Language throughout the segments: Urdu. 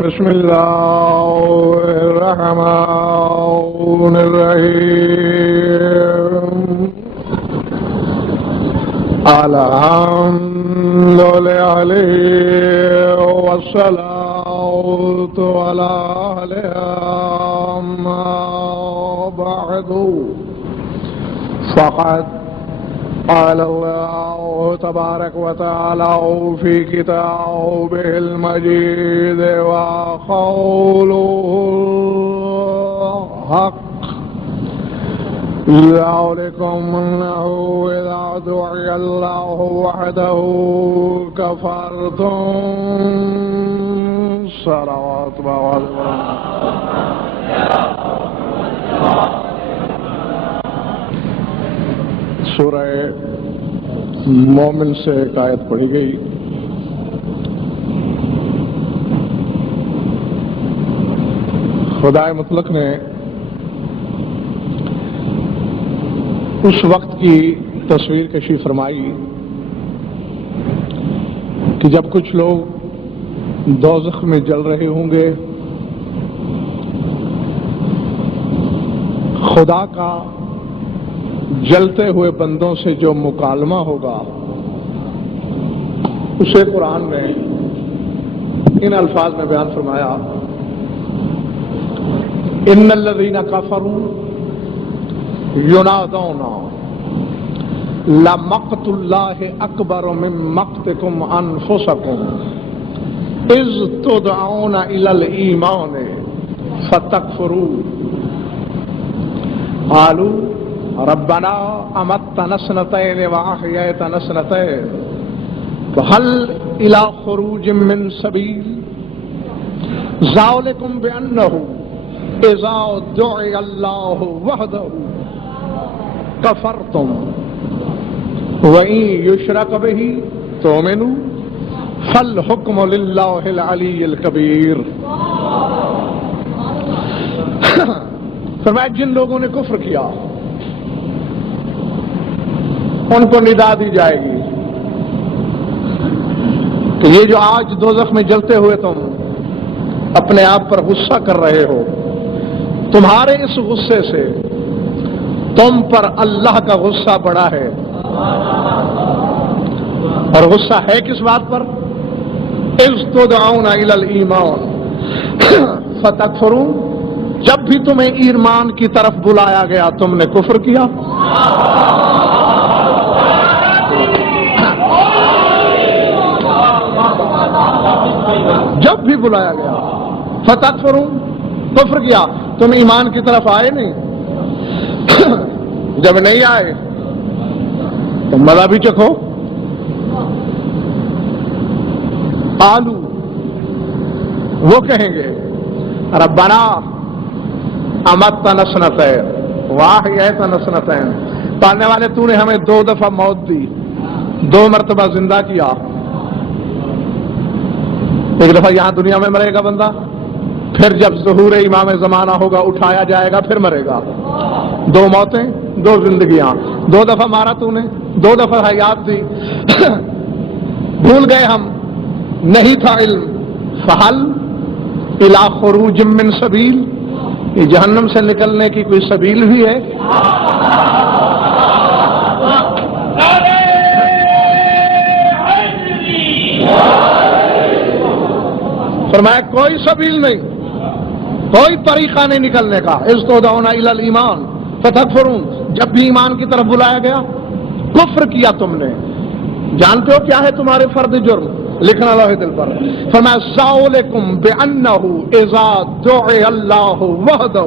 بسم الله الرحمن الرحيم الحمد لله والصلاة على ما بعد فقد قال الله تبارك وتعالى في كتابه المجيد وقوله الحق ذلكم أنه إذا دعي الله وحده كفرتم صلوات سورہ مومن سے ایک آیت پڑھی گئی. خدائے مطلق نے اس وقت کی تصویر کشی فرمائی کہ جب کچھ لوگ دوزخ میں جل رہے ہوں گے، خدا کا جلتے ہوئے بندوں سے جو مکالمہ ہوگا اسے قرآن میں ان الفاظ میں بیان فرمایا: ان الذین کفروا ینادون لمقت اللہ اکبر من مقتکم انفسکم اذ تدعون الی الایمان فتکفرون قالوا ربنا امتنا سنتين واحييتنا سنتين فهل الى خروج من سبيل ذلكم بانه اذا دعي الله وحده كفرتم وان يشرك به تؤمنوا فالحكم لله العلي الكبير. فرمایا جن لوگوں نے کفر کیا ان کو ندا دی جائے گی کہ یہ جو آج دوزخ میں جلتے ہوئے تم اپنے آپ پر غصہ کر رہے ہو، تمہارے اس غصے سے تم پر اللہ کا غصہ بڑا ہے. اور غصہ ہے کس بات پر؟ اذ تدعون الی الایمان فتکفرون، جب بھی تمہیں ایمان کی طرف بلایا گیا تم نے کفر کیا. جب بھی بلایا گیا فتکفرون، کفر کیا. تم ایمان کی طرف آئے نہیں، جب نہیں آئے تو مزہ بھی چکھو. آلو وہ کہیں گے ربنا امتنا سنتین واحییتنا سنتین، پالنے والے تو نے ہمیں 2 دفعہ موت دی، 2 مرتبہ زندہ کیا. ایک دفعہ یہاں دنیا میں مرے گا بندہ، پھر جب ظہور امام زمانہ ہوگا اٹھایا جائے گا، پھر مرے گا. 2 موتیں 2 زندگیاں. 2 دفعہ مارا تو نے، 2 دفعہ حیات دی. بھول گئے ہم، نہیں تھا علم. فحل الی خروج من سبیل، یہ جہنم سے نکلنے کی کوئی سبیل بھی ہے؟ فرمایا کوئی سبیل نہیں، کوئی طریقہ نہیں نکلنے کا. اذ تدعون الی الایمان فتکفرون، جب بھی ایمان کی طرف بلایا گیا کفر کیا تم نے. جانتے ہو کیا ہے تمہارے فرد جرم؟ لکھنا لوح دل پر. فرمایا ذالکم بانہ اذا دعی اللہ وحدہ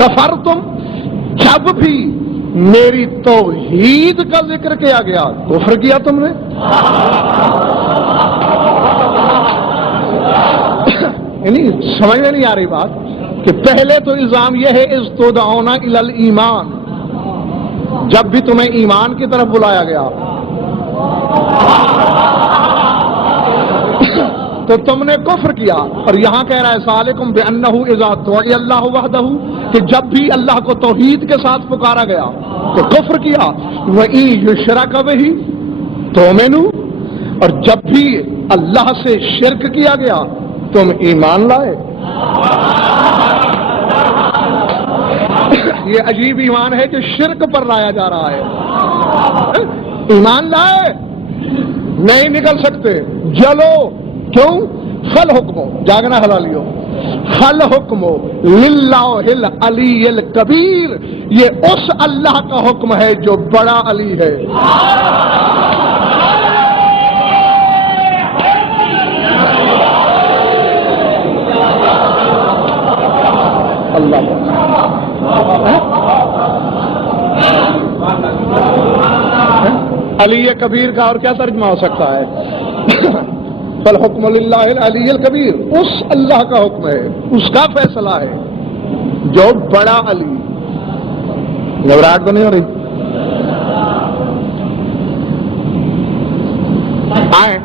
کفرتم، جب بھی میری توحید کا ذکر کیا گیا کفر کیا تم نے. یعنی سمجھ میں نہیں آ رہی بات کہ پہلے تو الزام یہ ہے اذ تدعون الی الایمان، جب بھی تمہیں ایمان کی طرف بلایا گیا تو تم نے کفر کیا. اور یہاں کہہ رہا ہے ذالکم بانہ اذا دعی اللہ وحدہ، کہ جب بھی اللہ کو توحید کے ساتھ پکارا گیا تو کفر کیا. وَإِن يُشْرَكَ بِهِ تُؤْمِنُوا، اور جب بھی اللہ سے شرک کیا گیا تم ایمان لائے؟ یہ عجیب ایمان ہے جو شرک پر لایا جا رہا ہے. ایمان لائے؟ نہیں نکل سکتے. جلو. کیوں؟ فل حکمو، جاگنا حلالیو، فل حکمو للہ العلی الکبیر، یہ اس اللہ کا حکم ہے جو بڑا علی ہے. اللہ علی کبیر کا اور کیا ترجمہ ہو سکتا ہے؟ فالحکم للہ العلی الکبیر، اس اللہ کا حکم ہے، اس کا فیصلہ ہے جو بڑا علی. گھبراہٹ تو نہیں ہو رہی؟ آئیں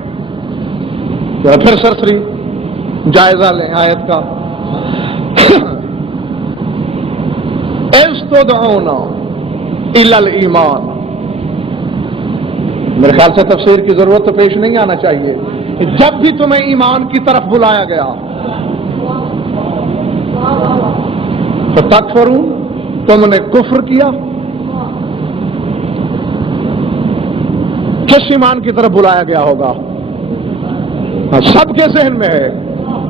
پھر سرسری جائزہ لیں آیت کا. استدعونا الی الایمان. میرے خیال سے تفسیر کی ضرورت تو پیش نہیں آنا چاہیے. جب بھی تمہیں ایمان کی طرف بلایا گیا تو تکفرون، تم نے کفر کیا. کس ایمان کی طرف بلایا گیا ہوگا؟ سب کے ذہن میں ہے.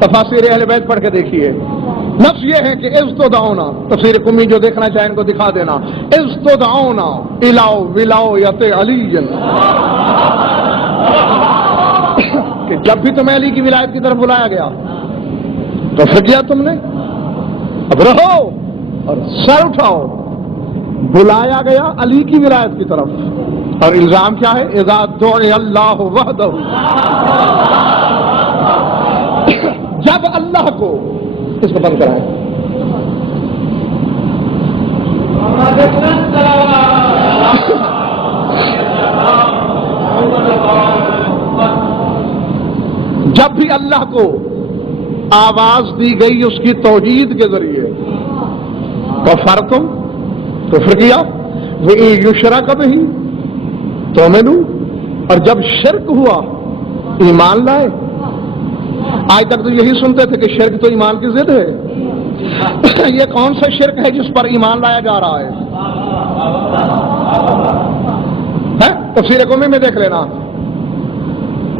تفاسیر اہل بیت پڑھ کے دیکھیے. نفس یہ ہے کہ استدعونا، تفسیر قمی جو دیکھنا چاہیں ان کو دکھا دینا. استدعونا الی ولایت علی، کہ جب بھی تمہیں علی کی ولایت کی طرف بلایا گیا تو پھر کیا تم نے؟ اب رہو اور سر اٹھاؤ. بلایا گیا علی کی ولایت کی طرف، اور الزام کیا ہے؟ اذا دعی اللہ وحدہ، جب اللہ کو، اس کو بند کرائیں، جب بھی اللہ کو آواز دی گئی اس کی توحید کے ذریعے، کفرتم، کفر کیا، وَإِن يُشْرَكَ بِهِ تُؤْمِنُوا، اور جب شرک ہوا ایمان لائے. آج تک تو یہی سنتے تھے کہ شرک تو ایمان کی ضد ہے. یہ کون سا شرک ہے جس پر ایمان لایا جا رہا ہے؟ تفسیر قومی میں دیکھ لینا.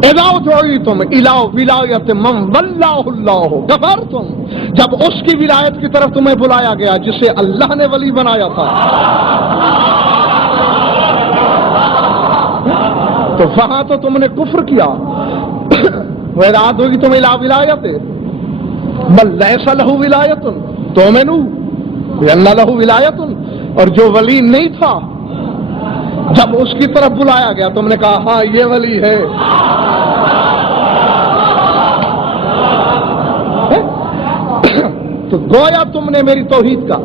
اذا دعیتم الی ولایت من ولاه اللہ کفرتم، جب اس کی ولایت کی طرف تمہیں بلایا گیا جسے اللہ نے ولی بنایا تھا تو وہاں تو تم نے کفر کیا. وَإِذَا دُعِيتُمْ إِلَىٰ وِلَایَتٍ مَن لَّيْسَ لَهُ وِلَایَةٌ تُؤْمِنُوا بِأَنَّ لَهُ وِلَایَةٌ، اور جو ولی نہیں تھا جب اس کی طرف بلایا گیا تم نے کہا ہاں یہ ولی ہے. تو گویا تم نے میری توحید کا،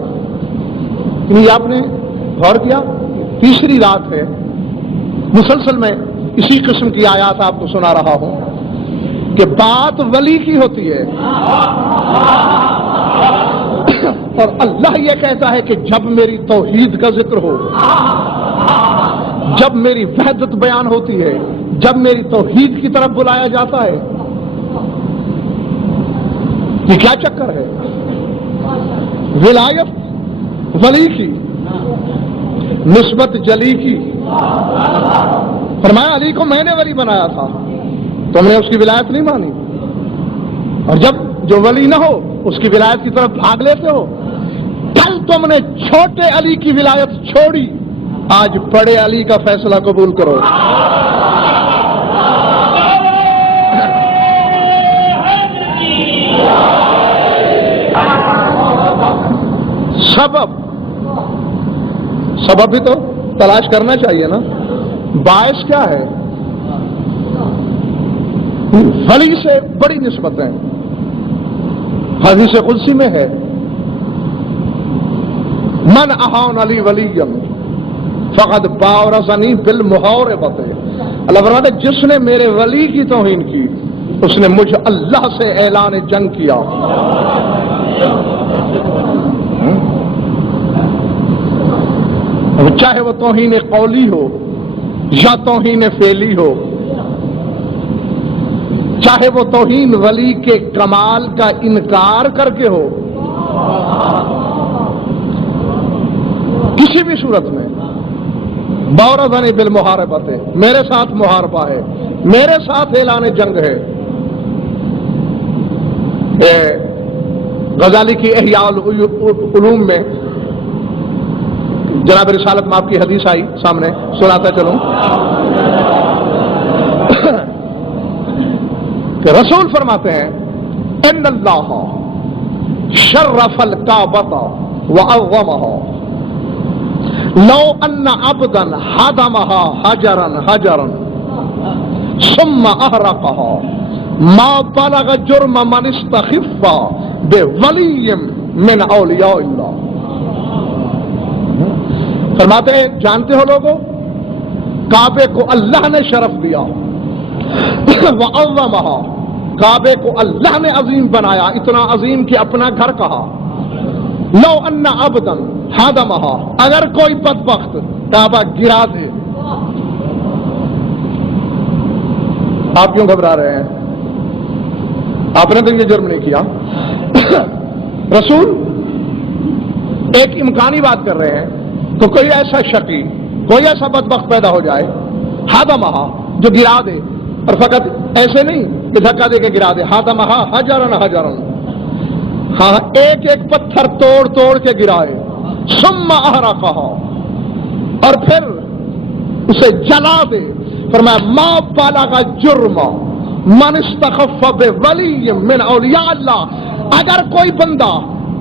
یہ آپ نے غور کیا، تیسری رات ہے مسلسل میں اسی قسم کی آیات آپ کو سنا رہا ہوں کہ بات ولی کی ہوتی ہے، اور اللہ یہ کہتا ہے کہ جب میری توحید کا ذکر ہو، جب میری وحدت بیان ہوتی ہے، جب میری توحید کی طرف بلایا جاتا ہے. یہ کیا چکر ہے؟ ولایت ولی کی، نسبت جلی کی. فرمایا علی کو میں نے ولی بنایا تھا، تم نے اس کی ولایت نہیں مانی، اور جب جو ولی نہ ہو اس کی ولایت کی طرف بھاگ لیتے ہو. کل تم نے چھوٹے علی کی ولایت چھوڑی، آج بڑے علی کا فیصلہ قبول کرو. سبب بھی تو تلاش کرنا چاہیے نا. باعث کیا ہے؟ ولی سے بڑی نسبتیں حدیث قدسی میں ہے، من احان علی ولی فقد باورثنی بالمحاربۃ. اللہ فرماتا ہے جس نے میرے ولی کی توہین کی اس نے مجھ اللہ سے اعلان جنگ کیا. چاہے وہ توہین قولی ہو یا توہین فعلی ہو. چاہے وہ توہین ولی کے کمال کا انکار کر کے ہو، کسی بھی صورت میں بورزنی بالمحاربت ہے، میرے ساتھ محاربہ ہے، میرے ساتھ اعلان جنگ ہے۔ غزالی کی احیاء العلوم میں جناب رسالت مآب کی حدیث آئی سامنے، سناتا چلوں کہ رسول فرماتے ہیں ان اللہ شرف الکعبۃ وعظمہا لو ان عبدا ہدمہا حجرا حجرا ثم احرقہا ما بلغ جرم من استخف بولی من اولیاء اللہ۔ فرماتے ہیں جانتے ہو لوگوں، کعبے کو اللہ نے شرف دیا، وعظمہا، کعبے کو اللہ نے عظیم بنایا، اتنا عظیم کہ اپنا گھر کہا۔ لو ان عبدا ہدمہا، اگر کوئی بدبخت کعبہ گرا دے، آپ کیوں گھبرا رہے ہیں؟ آپ نے تو یہ جرم نہیں کیا۔ رسول ایک امکانی بات کر رہے ہیں، تو کوئی ایسا شقی، کوئی ایسا بدبخت پیدا ہو جائے، ہدمہا، جو گرا دے، اور فقط ایسے نہیں کہ دھکا دے کے گرا دے، ہدمہا حجرن حجرن، ہاں ایک ایک پتھر توڑ توڑ کے گرائے، ثم احرقہا، اور پھر اسے جلا دے۔ فرمایا ما بلغ جرم من استخف بولی من اولیاء اللہ، اگر کوئی بندہ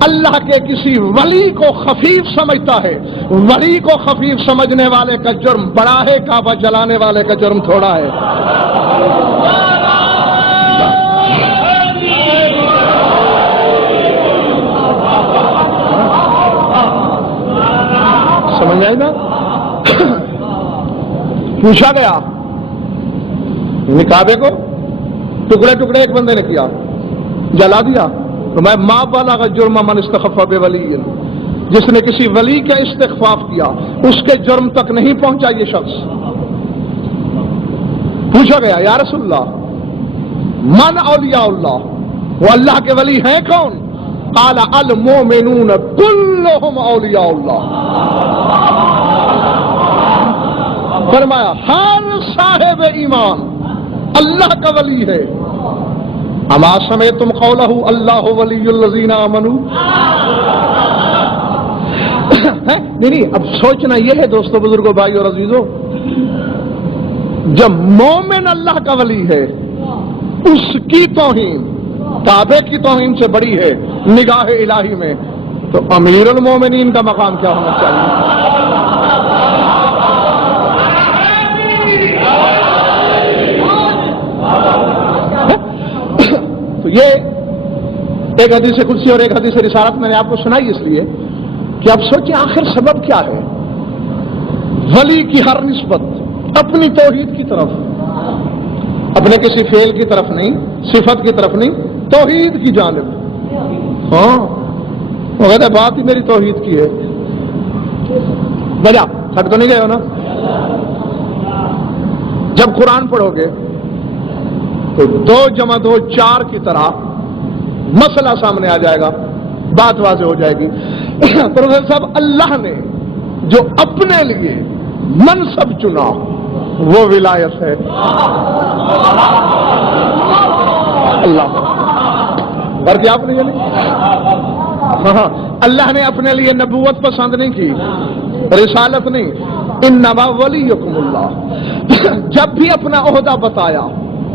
اللہ کے کسی ولی کو خفیف سمجھتا ہے، ولی کو خفیف سمجھنے والے کا جرم بڑا ہے، کعبہ جلانے والے کا جرم تھوڑا ہے۔ سمجھ آئی نا؟ پوچھا گیا کعبے کو ٹکڑے ٹکڑے ایک بندے نے کیا، جلا دیا، تو میں ما بلغ جرم من استخف بولی، جس نے کسی ولی کا استخفاف کیا اس کے جرم تک نہیں پہنچا یہ شخص۔ پوچھا گیا یا رسول اللہ من اولیاء اللہ، وہ اللہ کے ولی ہیں کون؟ قال المؤمنون كلهم اولیاء اللہ، فرمایا ہر صاحب ایمان اللہ کا ولی ہے۔ اما سمعتم قولہ اللہ ولی الذین آمنوا، نہیں اب سوچنا یہ ہے دوستو، بزرگوں، بھائیو اور عزیزو، جب مومن اللہ کا ولی ہے، اس کی توہین کعبے کی توہین سے بڑی ہے نگاہ الہی میں، تو امیر المومنین کا مقام کیا ہونا چاہیے؟ تو یہ ایک حدیث قدسی اور ایک حدیث رسالت میں نے آپ کو سنائی اس لیے کہ آپ سوچیں آخر سبب کیا ہے؟ ولی کی ہر نسبت اپنی توحید کی طرف، اپنے کسی فعل کی طرف نہیں، صفت کی طرف نہیں، توحید کی جانب۔ ہاں وہ کہتے ہیں بات ہی میری توحید کی ہے، بجا تھک تو نہیں گئے ہو نا؟ جب قرآن پڑھو گے تو 2 جمع 2 4 کی طرح مسئلہ سامنے آ جائے گا، بات واضح ہو جائے گی۔ پروفیسر صاحب، اللہ نے جو اپنے لیے منصب چنا وہ ولایت ہے۔ اللہ بلکہ آپ نے یعنی ہاں اللہ نے اپنے لیے نبوت پسند نہیں کی، رسالت نہیں، انما ولیکم اللہ۔ جب بھی اپنا عہدہ بتایا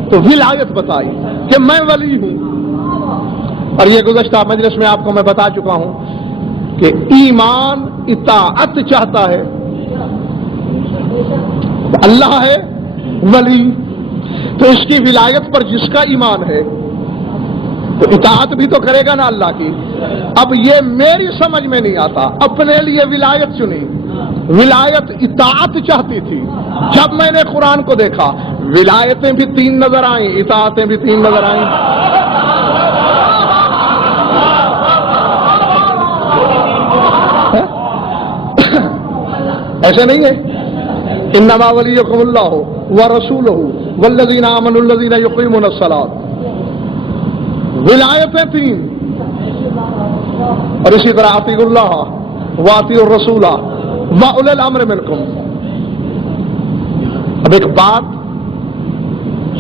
تو ولایت بتائی کہ میں ولی ہوں۔ اور یہ گزشتہ مجلس میں آپ کو میں بتا چکا ہوں کہ ایمان اطاعت چاہتا ہے، اللہ ہے ولی، تو اس کی ولایت پر جس کا ایمان ہے تو اطاعت بھی تو کرے گا نا اللہ کی۔ اب یہ میری سمجھ میں نہیں آتا، اپنے لیے ولایت چنی، ولایت اطاعت چاہتی تھی۔ جب میں نے قرآن کو دیکھا ولایتیں بھی 3 نظر آئیں، اطاعتیں بھی 3 نظر آئیں۔ ایسے نہیں ہے، انما ولیکم اللہ ورسولہ والذین آمنوا الذین یقیمون الصلاۃ. ولایتیں 3 اور اسی طرح اطیعوا اللہ واطیعوا الرسول واولی الامر منکم. اب ایک بات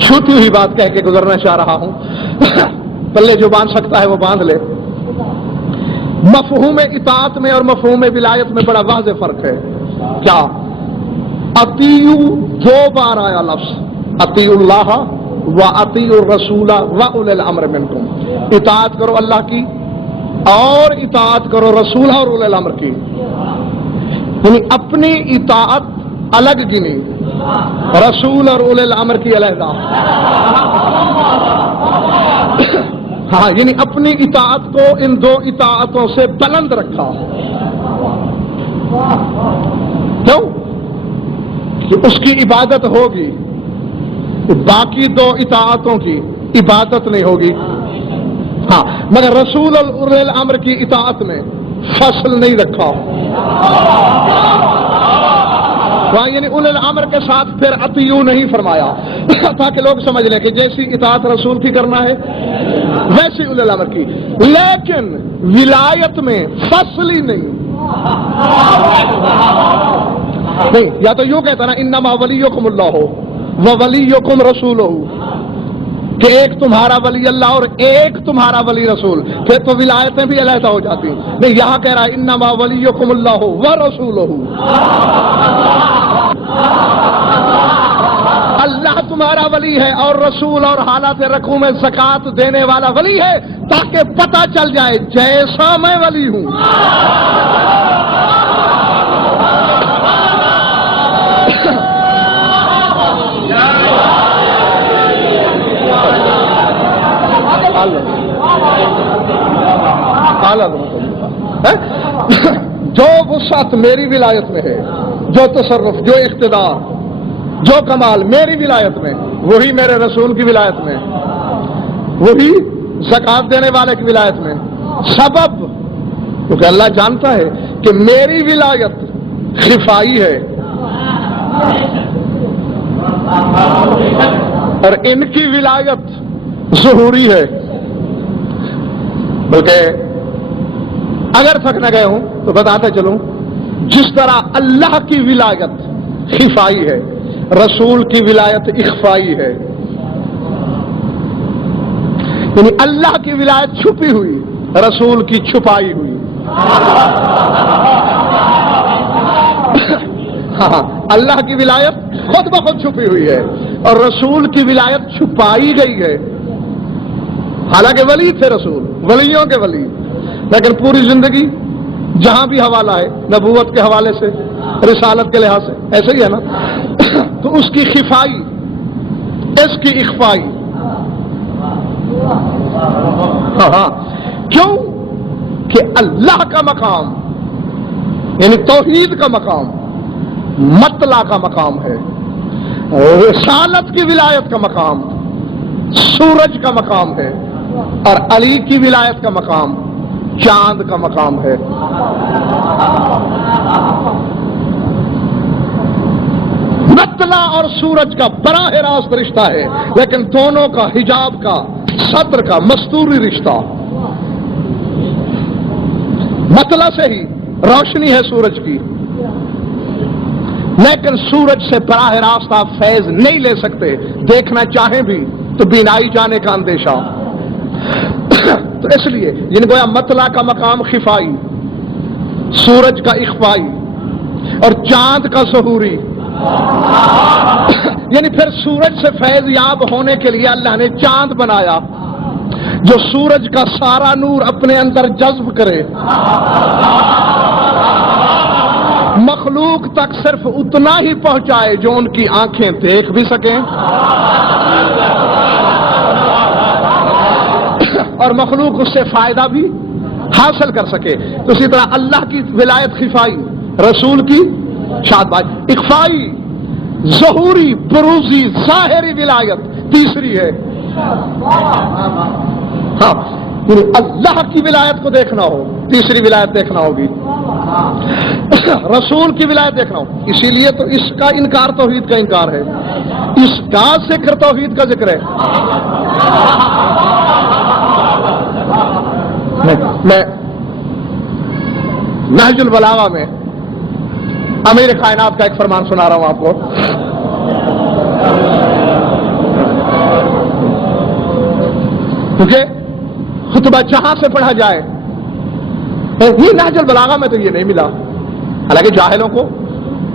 چھوٹی ہوئی بات کہہ کے گزرنا چاہ رہا ہوں، پلے جو باندھ سکتا ہے وہ باندھ لے. مفہوم اطاعت میں اور مفہوم ولایت میں بڑا واضح فرق ہے. کیا؟ اطیعوا 2 بار آیا لفظ، اطیعوا اللہ و اطیعوا الرسول و اولی الامر منکم. اطاعت کرو اللہ کی اور اطاعت کرو رسول اور اولی الامر کی. یعنی اپنی اطاعت الگ گنی، رسول اور اولی الامر کی علیحدہ. ہاں، یعنی اپنی اطاعت کو ان 2 اطاعتوں سے بلند رکھا. کیوں؟ کہ اس کی عبادت ہوگی، باقی 2 اطاعتوں کی عبادت نہیں ہوگی. ہاں، مگر رسول اور اولی الامر کی اطاعت میں فصل نہیں رکھا. یعنی اولی الامر کے ساتھ پھر اطیعوا نہیں فرمایا تاکہ لوگ سمجھ لیں کہ جیسی اطاعت رسول کی کرنا ہے ویسی اولی الامر کی. لیکن ولایت میں فصل ہی نہیں. یا تو یوں کہتا نا انما ولیکم اللہ وولیکم رسولہ، کہ ایک تمہارا ولی اللہ اور ایک تمہارا ولی رسول، پھر تو ولایتیں بھی علیحدہ ہو جاتی. نہیں، یہاں کہہ رہا ہے انما ولیکم اللہ ورسولہ. اللہ تمہارا ولی ہے اور رسول اور حالات رکوع میں زکات دینے والا ولی ہے، تاکہ پتہ چل جائے جیسا میں ولی ہوں. جو وسعت میری ولایت میں ہے، جو تصرف، جو اقتدار، جو کمال میری ولایت میں، وہی میرے رسول کی ولایت میں، وہی زکات دینے والے کی ولایت میں. سبب کیونکہ اللہ جانتا ہے کہ میری ولایت خفائی ہے اور ان کی ولایت ظہوری ہے. بلکہ اگر تھک نہ گئے ہوں تو بتاتے چلوں، جس طرح اللہ کی ولایت خفائی ہے، رسول کی ولایت اخفائی ہے. یعنی اللہ کی ولایت چھپی ہوئی، رسول کی چھپائی ہوئی. ہاں، اللہ کی ولایت خود بخود چھپی ہوئی ہے اور رسول کی ولایت چھپائی گئی ہے. حالانکہ ولی تھے رسول، ولیوں کے ولی، لیکن پوری زندگی جہاں بھی حوالہ ہے نبوت کے حوالے سے، رسالت کے لحاظ سے، ایسے ہی ہے نا. تو اس کی خفائی، اس کی اخفائی. ہاں، کیوں؟ کہ اللہ کا مقام یعنی توحید کا مقام مطلع کا مقام ہے، رسالت کی ولایت کا مقام سورج کا مقام ہے، اور علی کی ولایت کا مقام چاند کا مقام ہے. مطلع اور سورج کا براہ راست رشتہ ہے، لیکن دونوں کا حجاب کا، ستر کا مستوری رشتہ. مطلع سے ہی روشنی ہے سورج کی، لیکن سورج سے براہ راست آپ فیض نہیں لے سکتے، دیکھنا چاہیں بھی تو بینائی جانے کا اندیشہ. تو اس لیے یعنی گویا مطلع کا مقام خفائی، سورج کا اخفائی اور چاند کا ظہوری. یعنی پھر سورج سے فیض یاب ہونے کے لیے اللہ نے چاند بنایا جو سورج کا سارا نور اپنے اندر جذب کرے، مخلوق تک صرف اتنا ہی پہنچائے جو ان کی آنکھیں دیکھ بھی سکیں اور مخلوق اس سے فائدہ بھی حاصل کر سکے. تو اسی طرح اللہ کی ولایت خفائی، رسول کی شادبائی اخفائی، ظہوری بروزی ظاہری ولایت تیسری ہے. ہاں، اللہ کی ولایت کو دیکھنا ہو تیسری ولایت دیکھنا ہوگی. رسول کی ولایت دیکھ رہا ہوں، اسی لیے تو اس کا انکار توحید کا انکار ہے، اس کا ذکر توحید کا ذکر ہے۔ میں نہج البلاغہ میں امیر کائنات کا ایک فرمان سنا رہا ہوں آپ کو۔ کیونکہ خطبہ جہاں سے پڑھا جائے، یہ نہج البلاغہ میں تو یہ نہیں ملا، حالانکہ جاہلوں کو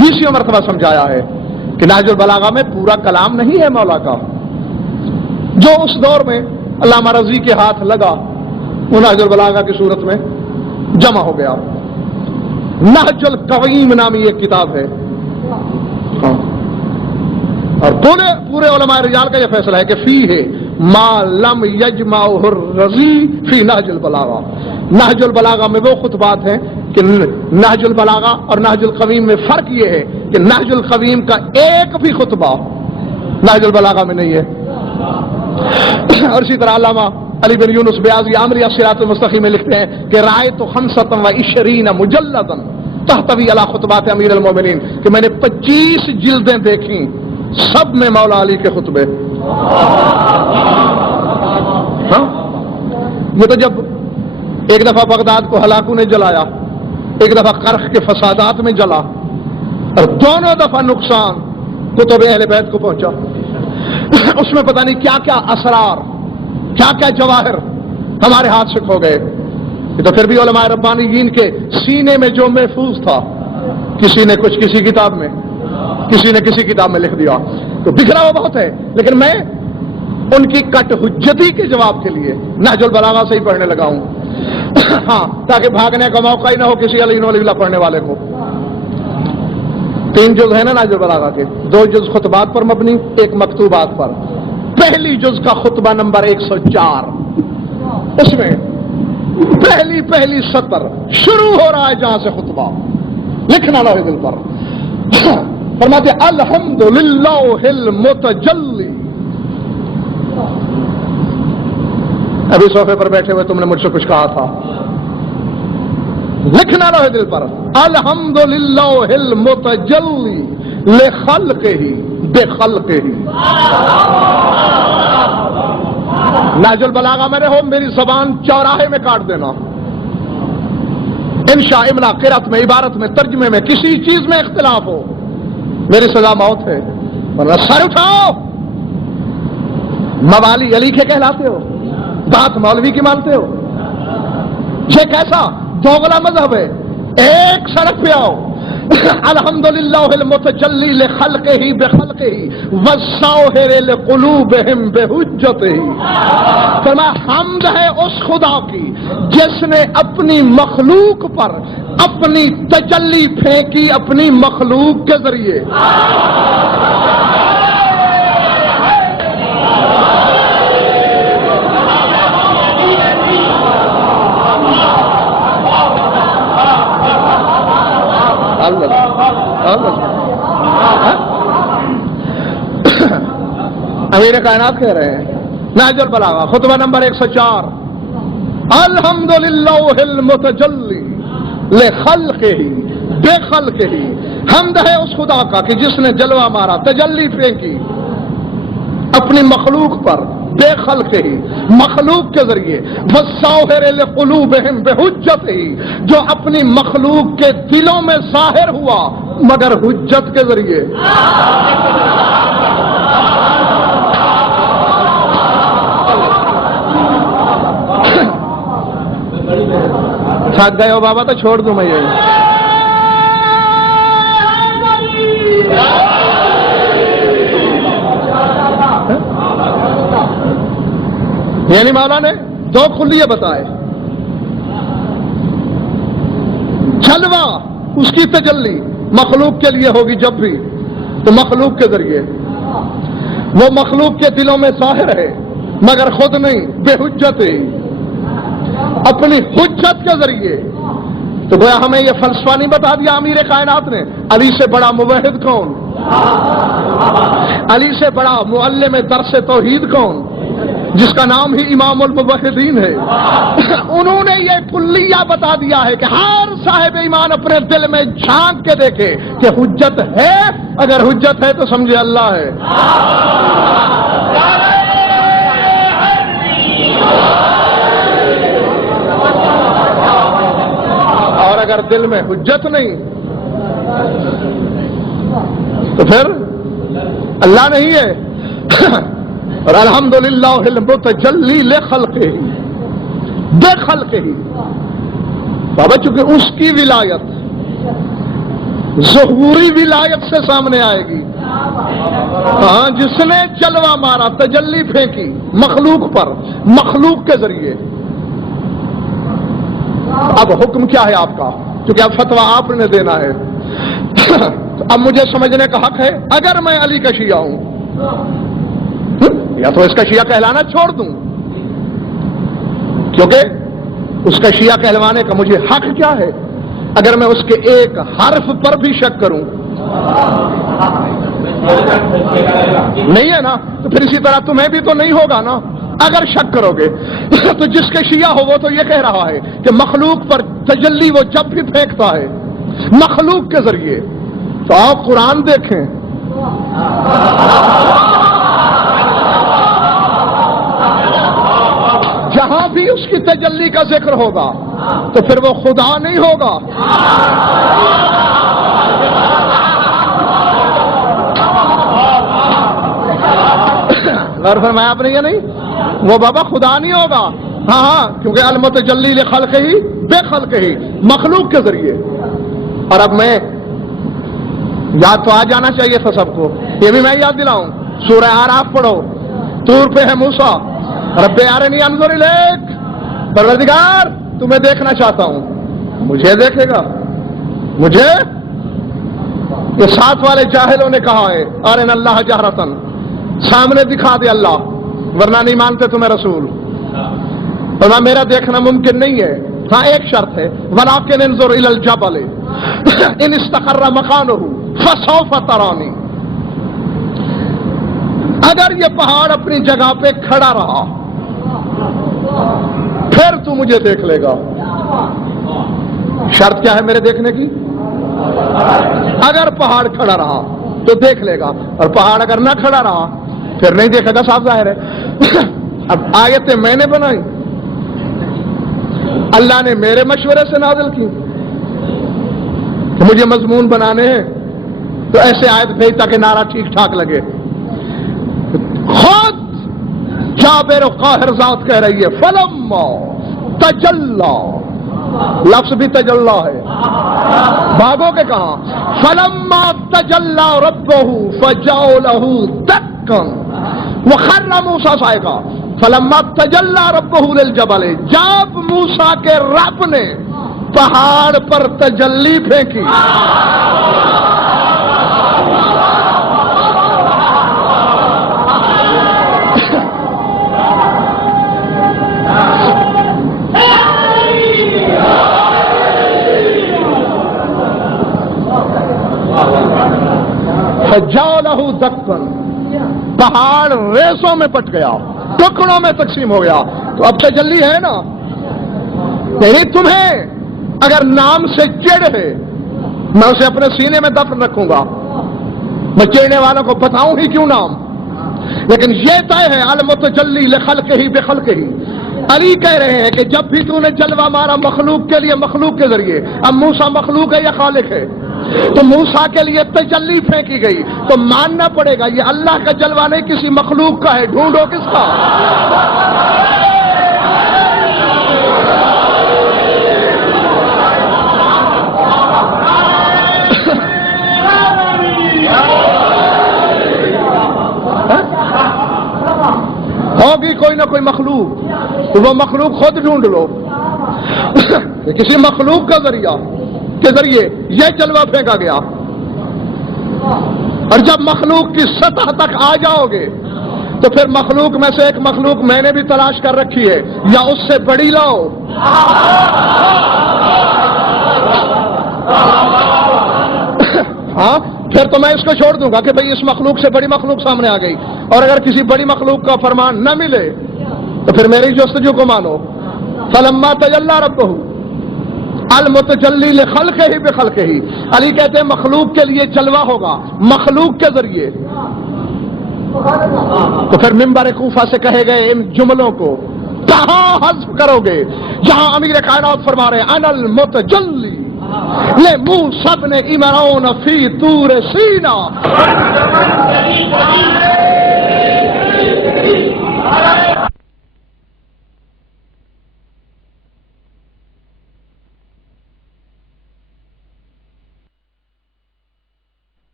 20 مرتبہ سمجھایا ہے کہ نہج البلاغہ میں پورا کلام نہیں ہے مولا کا، جو اس دور میں علامہ رضی کے ہاتھ لگا وہ نہج البلاغہ کی صورت میں جمع ہو گیا۔ نہج القویم نامی ایک کتاب ہے، اور پورے علماء رجال کا یہ فیصلہ ہے کہ فی ہے ما لم یجمعہ الرضی فی نہج البلاغہ۔ نہج البلاغہ میں وہ خطبات ہیں کہ نہج البلاغہ اور نہج القویم میں فرق یہ ہے کہ نہج القویم کا ایک بھی خطبہ نہج البلاغہ میں نہیں ہے۔ اور اسی طرح علامہ علی بن یونس بیاضی عامری الصراط المستقیم میں لکھتے ہیں کہ رأیت 25 مجلدا تحتوی علی خطبات امیر المومنین، کہ میں نے 25 جلدیں دیکھیں، سب میں مولا علی کے خطبے۔ ہاں، یہ تو جب ایک دفعہ بغداد کو ہلاکوں نے جلایا، ایک دفعہ قرخ کے فسادات میں جلا، اور دونوں دفعہ نقصان کتب اہل بیت کو پہنچا، اس میں پتہ نہیں کیا کیا اسرار، کیا کیا جواہر ہمارے ہاتھ سے کھو گئے۔ یہ تو پھر بھی علماء ربانیین کے سینے میں جو محفوظ تھا، کسی نے کچھ کسی کتاب میں، کسی نے کسی کتاب میں لکھ دیا، تو بکھرا ہوا بہت ہے۔ لیکن میں ان کی کٹ حجتی کے جواب کے لیے نہج البلاغہ سے ہی پڑھنے لگا ہوں، ہاں، تاکہ بھاگنے کا موقع ہی نہ ہو کسی علی ولی اللہ پڑھنے والے کو۔ 3 جز ہے نا نہج البلاغہ کے، 2 جز خطبات پر مبنی، 1 مکتوبات پر۔ پہلی جز کا خطبہ نمبر 104، اس میں پہلی سطر شروع ہو رہا ہے جہاں سے خطبہ لکھنا لوح دل پر، فرماتے الحمدللہ المتجلی۔ ابھی صوفے پر بیٹھے ہوئے تم نے مجھ سے کچھ کہا تھا، لکھنا لوح دل پر الحمدللہ المتجلی لخلقہ بخلقہ۔ نہج البلاغہ میں رہو، میری زبان چوراہے میں کاٹ دینا، انشاء املا قرأت میں، عبارت میں، ترجمے میں، کسی چیز میں اختلاف ہو، میری سزا موت ہے، ورنہ سر اٹھاؤ۔ موالی علی کے کہلاتے ہو، بات مولوی کی مانتے ہو، یہ کیسا دوغلا مذہب ہے؟ ایک سڑک پہ آؤ، الحمدللہ المتجلی لخلقہ بخلقہ والظاہر لقلوبہم بحجتہ۔ فرمایا حمد ہے اس خدا کی جس نے اپنی مخلوق پر اپنی تجلی پھینکی اپنی مخلوق کے ذریعے۔ امیر کائنات کہہ رہے ہیں نہج البلاغہ خطبہ نمبر 104، الحمدللہ المتجلی لخلقہ بخلقہ۔ حمد ہے اس خدا کا کہ جس نے جلوہ مارا، تجلی پھینکی اپنی مخلوق پر، بے خلقہ مخلوق کے ذریعے، والظاہر لقلوبہم بحجتہ، جو اپنی مخلوق کے دلوں میں ظاہر ہوا مگر حجت کے ذریعے۔ تھک گئے ہو بابا تو چھوڑ دوں میں یہ۔ یعنی مولا نے 2 کلیے بتائے، جلوہ اس کی تجلی مخلوق کے لیے ہوگی جب بھی تو مخلوق کے ذریعے، وہ مخلوق کے دلوں میں ظاہر ہے مگر خود نہیں، بے حجت ہے، اپنی حجت کے ذریعے۔ تو گویا ہمیں یہ فلسفہ نہیں بتا دیا امیر کائنات نے، علی سے بڑا موحد کون، علی سے بڑا معلم درس توحید کون، جس کا نام ہی امام الموحدین ہے، انہوں نے یہ کلیہ بتا دیا ہے کہ ہر صاحب ایمان اپنے دل میں جھانک کے دیکھے کہ حجت ہے، اگر حجت ہے تو سمجھے اللہ ہے، اور اگر دل میں حجت نہیں تو پھر اللہ نہیں ہے۔ اور الحمدللہ المتجلی لخلقہ بخلقہ، بابا چونکہ اس کی ولایت ظہوری ولایت سے سامنے آئے گی، ہاں، جس نے جلوہ مارا، تجلی پھینکی مخلوق پر، مخلوق کے ذریعے۔ اب حکم کیا ہے آپ کا؟ کیونکہ اب فتویٰ آپ نے دینا ہے، اب مجھے سمجھنے کا حق ہے۔ اگر میں علی کا شیعہ ہوں، یا تو اس کا شیعہ کہلانا چھوڑ دوں، کیونکہ اس کا شیعہ کہلوانے کا مجھے حق کیا ہے؟ اگر میں اس کے ایک حرف پر بھی شک کروں، نہیں ہے نا؟ تو پھر اسی طرح تمہیں بھی تو نہیں ہوگا نا اگر شک کرو گے۔ تو جس کے شیعہ ہو وہ تو یہ کہہ رہا ہے کہ مخلوق پر تجلی وہ جب بھی پھینکتا ہے مخلوق کے ذریعے، تو آپ قرآن دیکھیں، جہاں بھی اس کی تجلی کا ذکر ہوگا تو پھر وہ خدا نہیں ہوگا، غور فرمایا آپ نے یا نہیں؟ وہ بابا خدا نہیں ہوگا، ہاں ہاں، کیونکہ المتجلی لخلقہ ہی بے خلقہ ہی، مخلوق کے ذریعے۔ اور اب میں یاد تو آ جانا چاہیے تھا سب کو، یہ بھی میں یاد دلاؤں، سورہ اعراف پڑھو، طور پہ ہے موسیٰ، رب ارنی انظر الیک، پروردگار تمہیں دیکھنا چاہتا ہوں، مجھے دیکھے گا؟ مجھے؟ یہ ساتھ والے جاہلوں نے کہا ہے ارنا اللہ جہرتن، سامنے دکھا دے اللہ، ورنہ نہیں مانتے تمہیں رسول، ورنہ میرا دیکھنا ممکن نہیں ہے۔ ہاں ایک شرط ہے، ولکن انظر الی الجبل ان استقر مکانہ فسوف ترانی، اگر یہ پہاڑ اپنی جگہ پہ کھڑا رہا پھر تو مجھے دیکھ لے گا۔ شرط کیا ہے میرے دیکھنے کی؟ اگر پہاڑ کھڑا رہا تو دیکھ لے گا، اور پہاڑ اگر نہ کھڑا رہا پھر نہیں دیکھے گا، صاف ظاہر ہے۔ اب آیتیں میں نے بنائی، اللہ نے میرے مشورے سے نازل کی کہ مجھے مضمون بنانے ہیں تو ایسے آیت بھیج تاکہ نعرہ ٹھیک ٹھاک لگے۔ خود جابر قاہر ذات کہہ رہی ہے فلما تجلا، لفظ بھی تجلا ہے، بھاگو کے کہا فلما تجلا ربہ فجعلہ دکا وخر موسیٰ صاعقہ، فلما تجلا ربہ للجبل، جب موسیٰ کے رب نے پہاڑ پر تجلی پھینکی، فجعلہ دکا، پہاڑ ریسوں میں پٹ گیا، ٹکڑوں میں تقسیم ہو گیا۔ تو اب تجلی ہے نا؟ نہیں، تمہیں اگر نام سے چڑ ہے میں اسے اپنے سینے میں دفن رکھوں گا، میں چڑھنے والوں کو بتاؤں ہی کیوں نام، لیکن یہ طے ہے المتجلی لخلقہ بخلقہ۔ علی کہہ رہے ہیں کہ جب بھی تو نے جلوہ مارا مخلوق کے لیے، مخلوق کے ذریعے، اب موسیٰ مخلوق ہے یا خالق ہے؟ تو موسیٰ کے لیے تجلی پھینکی گئی تو ماننا پڑے گا یہ اللہ کا جلوہ نہیں، کسی مخلوق کا ہے، ڈھونڈو کس کا؟ ہوگی کوئی نہ کوئی مخلوق، تو وہ مخلوق خود ڈھونڈ لو، کسی مخلوق کا ذریعہ کے ذریعے یہ جلوہ پھینکا گیا۔ اور جب مخلوق کی سطح تک آ جاؤ گے تو پھر مخلوق میں سے ایک مخلوق میں نے بھی تلاش کر رکھی ہے، یا اس سے بڑی لاؤ۔ ہاں پھر تو میں اس کو چھوڑ دوں گا کہ بھئی اس مخلوق سے بڑی مخلوق سامنے آ گئی، اور اگر کسی بڑی مخلوق کا فرمان نہ ملے تو پھر میری جستجو کو مانو. فلما تجلی ربہ المتجلی لخلقہ بخلقہ، علی کہتے ہیں مخلوق کے لیے جلوہ ہوگا مخلوق کے ذریعے. تو پھر منبر کوفہ سے کہے گئے ان جملوں کو کہاں حذف کرو گے جہاں امیر کائنات فرما رہے انا المتجلی لموسی بن عمران فی طور سینا.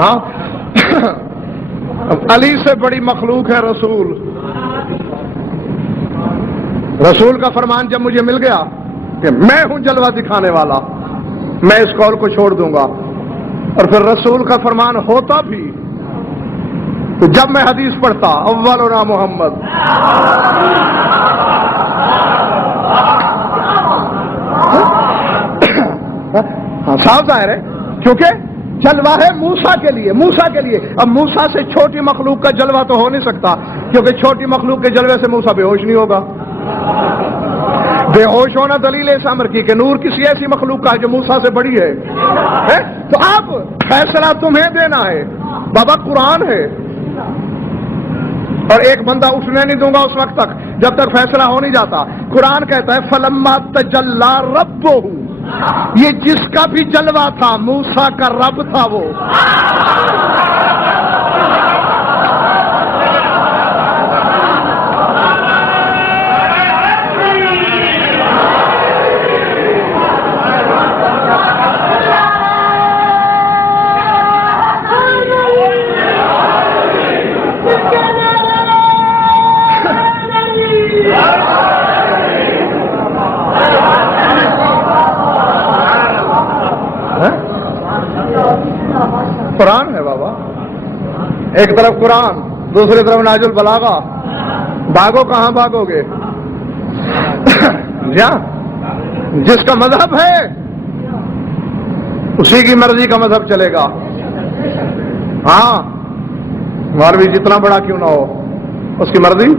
ہاں علی سے بڑی مخلوق ہے رسول. رسول کا فرمان جب مجھے مل گیا کہ میں ہوں جلوہ دکھانے والا، میں اس قول کو چھوڑ دوں گا. اور پھر رسول کا فرمان ہوتا بھی تو جب میں حدیث پڑھتا اولنا محمد، صاف ظاہر ہے کیونکہ جلوہ ہے موسیٰ کے لیے. اب موسیٰ سے چھوٹی مخلوق کا جلوہ تو ہو نہیں سکتا کیونکہ چھوٹی مخلوق کے جلوے سے موسیٰ بے ہوش نہیں ہوگا. بے ہوش ہونا دلیل اس امر کی کہ نور کسی ایسی مخلوق کا ہے جو موسیٰ سے بڑی ہے. تو اب فیصلہ تمہیں دینا ہے، بابا قرآن ہے اور ایک بندہ اٹھنے نہیں دوں گا اس وقت تک جب تک فیصلہ ہو نہیں جاتا. قرآن کہتا ہے فلما تجلی ربہ، یہ جس کا بھی جلوہ تھا موسیٰ کا رب تھا وہ. قرآن ہے بابا، ایک طرف قرآن دوسری طرف نہج البلاغہ. بھاگو کہاں بھاگو گے؟ جس کا مذہب ہے اسی کی مرضی کا مذہب چلے گا. ہاں مولوی جتنا بڑا کیوں نہ ہو اس کی مرضی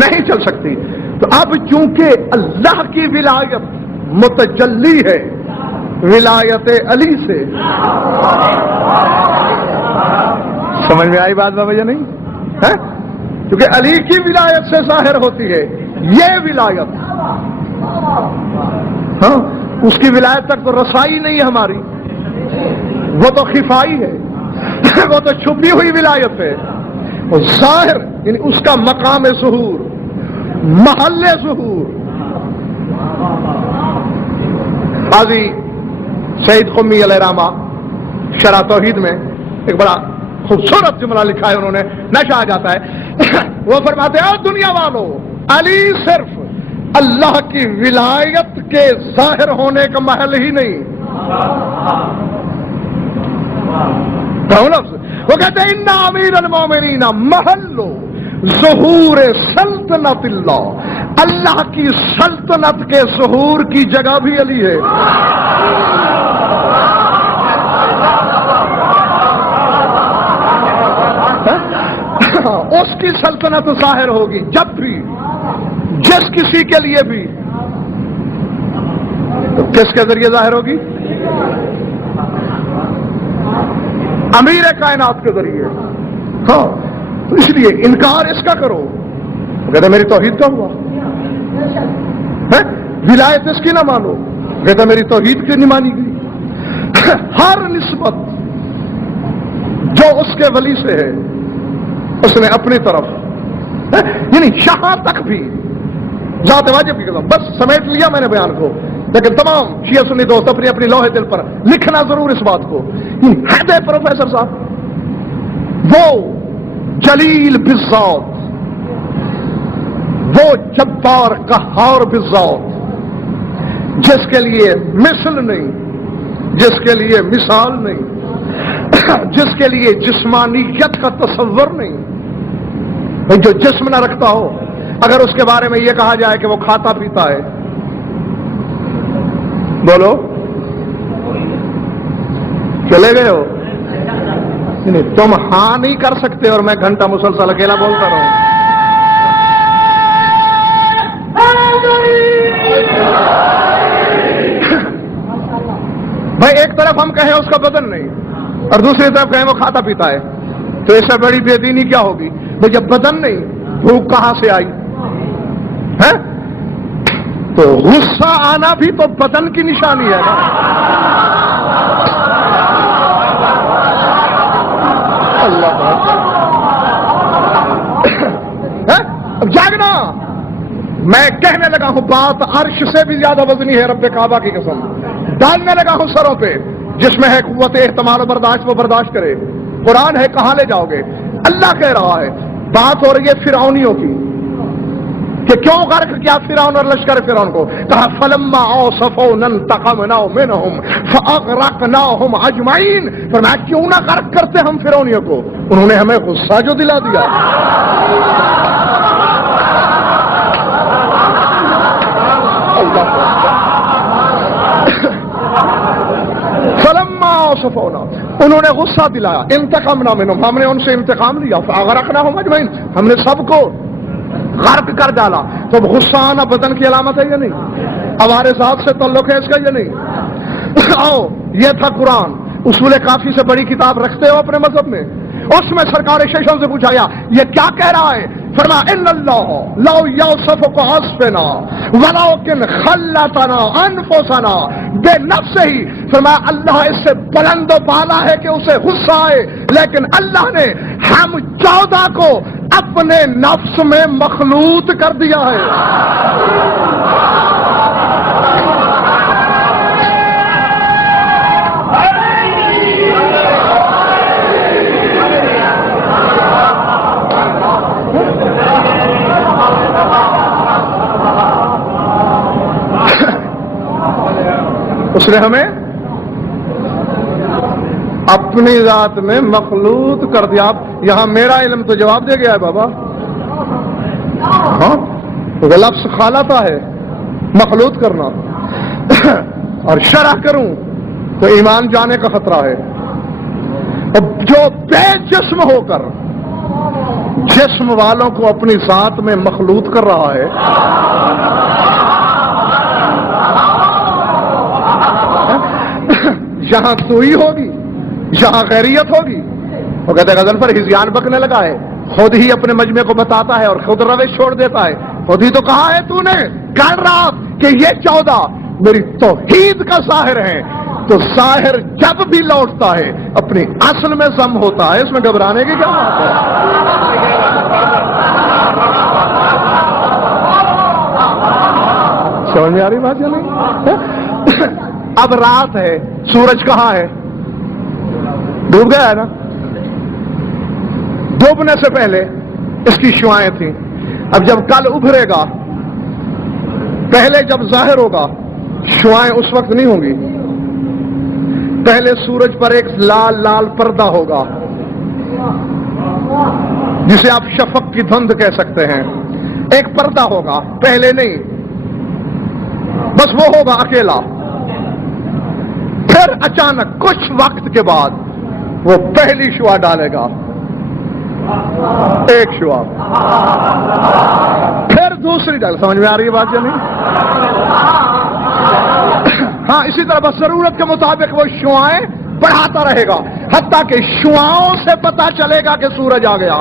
نہیں چل سکتی. تو اب چونکہ اللہ کی ولایت متجلی ہے ولایت علی سے. سمجھ میں آئی بات بابا یا نہیں؟ کیونکہ علی کی ولایت سے ظاہر ہوتی ہے یہ ولایت. ہاں اس کی ولایت تک تو رسائی نہیں ہے ہماری، وہ تو خفائی ہے، وہ تو چھپی ہوئی ولایت ہے. اور ظاہر یعنی اس کا مقام ظہور، محل ظہور. قاضی سعید قمی علیہ رحمہ شرح توحید میں ایک بڑا خوبصورت جملہ لکھا ہے انہوں نے، نشہ آ جاتا ہے. وہ فرماتے ہیں دنیا والوں، علی صرف اللہ کی ولایت کے ظاہر ہونے کا محل ہی نہیں. وہ کہتے ہیں ان امیر المومنین محل ظہور سلطنت اللہ، اللہ کی سلطنت کے ظہور کی جگہ بھی علی ہے. اس کی سلطنت ظاہر ہوگی جب بھی جس کسی کے لیے بھی. تو کس کے ذریعے ظاہر ہوگی؟ امیر کائنات کے ذریعے. ہاں تو اس لیے انکار اس کا کرو کہتا میری توحید کا ہوا، ولایت اس کی نہ مانو کہتا میری توحید کی نہیں مانی گئی. ہر نسبت جو اس کے ولی سے ہے اس نے اپنی طرف یعنی یہاں تک بھی ذات واجب کی قسم. بس سمیٹ لیا میں نے بیان کو، لیکن تمام شیعہ سنی دوست اپنی اپنی لوہے دل پر لکھنا ضرور اس بات کو. حد ہے پروفیسر صاحب، وہ جلیل بالذات، وہ جبار قہار بالذات، جس کے لیے مثل نہیں، جس کے لیے مثال نہیں، جس کے لیے جسمانیت کا تصور نہیں. جو جسم نہ رکھتا ہو اگر اس کے بارے میں یہ کہا جائے کہ وہ کھاتا پیتا ہے، بولو چلے گئے ہو؟ نہیں تم ہاں نہیں کر سکتے اور میں گھنٹہ مسلسل اکیلا بولتا رہوں. بھائی ایک طرف ہم کہیں اس کا بدن نہیں اور دوسری طرف کہیں وہ کھاتا پیتا ہے, تو اس سے بڑی بے دینی کیا ہوگی؟ بھائی جب بدن نہیں, بھوک کہاں سے آئی ہے؟ تو غصہ آنا بھی تو بدن کی نشانی ہے نا. اللہ اب جاگنا. میں کہنے لگا ہوں بات عرش سے بھی زیادہ وزنی ہے, رب کعبہ کی قسم. ڈالنے لگا ہوں سروں پہ, جس میں ہے قوت احتمال و برداشت وہ برداشت کرے. قرآن ہے, کہاں لے جاؤ گے؟ اللہ کہہ رہا ہے. بات ہو رہی ہے فرعونیوں کی کہ کیوں غرق کیا فرعون اور لشکر فرعون کو. کہا فلما اوصفونا انتقمنا منهم فاغرقناهم اجمعین. فرمایا کیوں نہ غرق کرتے ہم فرعونیوں کو, انہوں نے ہمیں غصہ جو دلا دیا. فلما اوصفونا, انہوں نے غصہ دلایا. انتقمنا منهم, ہم نے ان سے انتقام لیا. فاغرقناهم اجمعین, ہم نے سب کو غرق کر ڈالا. تو غصہ آنا بدن کی علامت ہے یا نہیں؟ ہمارے ذات سے تعلق ہے اس کا یا نہیں؟ آؤ, یہ تھا قرآن. اصول کافی سے بڑی کتاب رکھتے ہو اپنے مذہب میں. اس میں سرکار شیشوں سے پوچھا یہ کیا کہہ رہا ہے؟ فرمایا ان اللہ لو یوصف عصفنا ولکن خلتنا انفسنا بنفسہ. فرمایا اللہ اس سے بلند و بالا ہے کہ اسے غصہ آئے, لیکن اللہ نے ہم 14 کو اپنے نفس میں مخلوط کر دیا ہے. اس نے ہمیں اپنی ذات میں مخلوط کر دیا. یہاں میرا علم تو جواب دے گیا ہے بابا. ہاں تو لفظ خالطہ ہے, مخلوط کرنا. اور شرح کروں تو ایمان جانے کا خطرہ ہے. جو بے جسم ہو کر جسم والوں کو اپنی ذات میں مخلوط کر رہا ہے, جہاں توئی ہوگی, جہاں خیریت ہوگی. وہ کہتے غزل پر ہذیان بکنے لگا ہے, خود ہی اپنے مجمع کو بتاتا ہے اور خود روش چھوڑ دیتا ہے. خود ہی تو کہا ہے تو نے کل رات کہ یہ 14 میری توحید کا ظاہر ہے. تو ظاہر جب بھی لوٹتا ہے اپنی اصل میں ضم ہوتا ہے. اس میں گھبرانے کی کیا بات ہے؟ سمجھ میں آ رہی بات یا نہیں؟ اب رات ہے, سورج کہاں ہے؟ ڈوب گیا ہے نا. ڈوبنے سے پہلے اس کی شعائیں تھیں. اب جب کل ابھرے گا, پہلے جب ظاہر ہوگا شعائیں اس وقت نہیں ہوں گی. پہلے سورج پر ایک لال لال پردہ ہوگا جسے آپ شفق کی دھند کہہ سکتے ہیں. ایک پردہ ہوگا, پہلے نہیں, بس وہ ہوگا اکیلا. پھر اچانک کچھ وقت کے بعد وہ پہلی شعاع ڈالے گا, ایک شعاع, پھر دوسری ڈال. سمجھ میں آ رہی ہے بات یا نہیں؟ ہاں اسی طرح بس ضرورت کے مطابق وہ شعائیں بڑھاتا رہے گا حتیٰ کہ شعاؤں سے پتہ چلے گا کہ سورج آ گیا.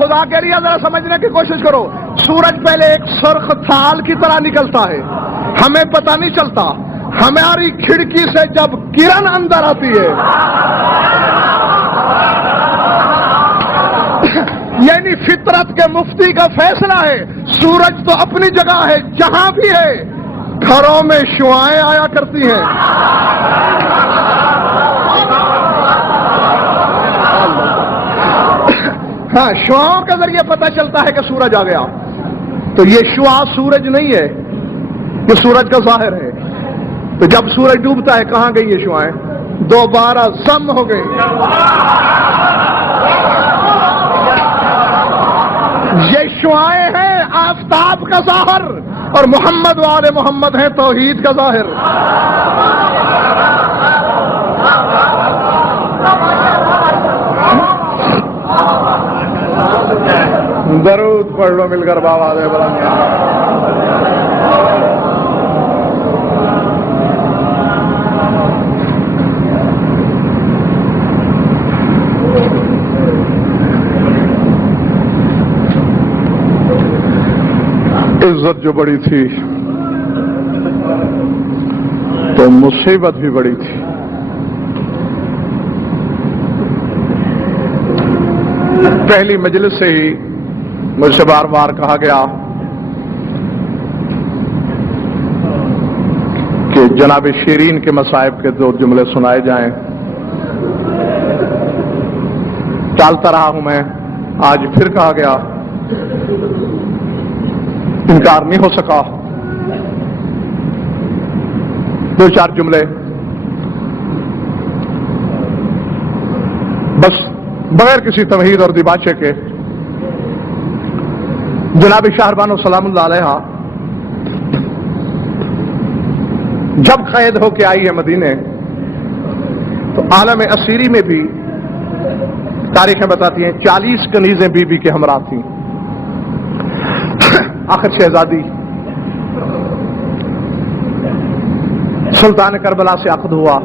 خدا کے لیے ذرا سمجھنے کی کوشش کرو. سورج پہلے ایک سرخ تھال کی طرح نکلتا ہے, ہمیں پتہ نہیں چلتا. ہماری کھڑکی سے جب کرن اندر آتی ہے یعنی فطرت کے مفتی کا فیصلہ ہے. سورج تو اپنی جگہ ہے, جہاں بھی ہے. گھروں میں شعائیں آیا کرتی ہیں. ہاں شعاؤں کے ذریعے پتہ چلتا ہے کہ سورج آ گیا. تو یہ شعاع سورج نہیں ہے, یہ سورج کا ظاہر ہے. تو جب سورج ڈوبتا ہے کہاں گئی یہ شعائیں؟ دوبارہ ضم ہو گئی. یہ شعائیں ہیں آفتاب کا ظاہر. اور محمد و آل محمد ہیں توحید کا ظاہر۔ درود پڑھ لو مل کر بابا دے بلند۔ عزت جو بڑی تھی تو مصیبت بھی بڑی تھی۔ پہلی مجلس سے ہی مجھ سے بار بار کہا گیا کہ جناب شیرین کے مصائب کے 2 جملے سنائے جائیں۔ ٹالتا رہا ہوں میں، آج پھر کہا گیا، انکار نہیں ہو سکا۔ 2-4 جملے بس بغیر کسی تمہید اور دیباچے کے۔ جناب شاہربانو سلام اللہ علیہ جب قید ہو کے آئی ہے مدینے تو عالم اسیری میں بھی تاریخیں بتاتی ہیں 40 کنیزیں بی بی کے ہمراہ تھیں۔ آخر شہزادی سلطان کربلا سے عقد ہوا،